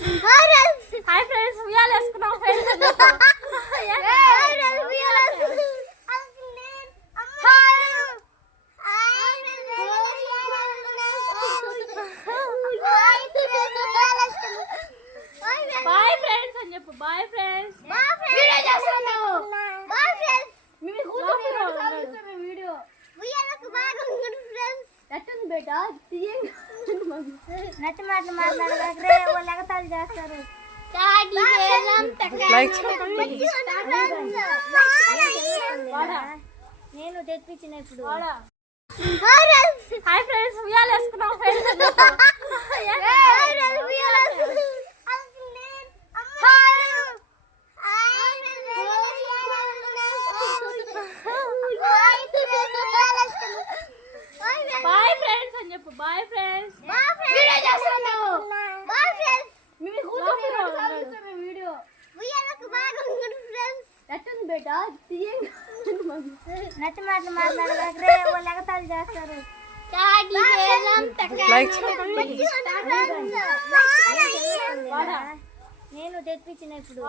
Hi friends, ఉయ్యాలు వేసుకున్నాం friends. Bye friends అని చెప్పు. Boy friends. నచ్చి మాటలు మాట్లాడగలరే వాళ్ళు ఎగతాళి చేస్తారు. నేను తెప్పించిన ఇప్పుడు. హాయ్ ఫ్రెండ్స్, ఉయ్యాలు వేసుకున్నాం ఫ్రెండ్స్. బాయ్ ఫ్రెండ్స్ అని చెప్పు. Boy friends. నచ్చి మాటలు మాట్లాడగలరే వాళ్ళు ఎగతాళి చేస్తారు. నేను తెప్పించిన ఇప్పుడు.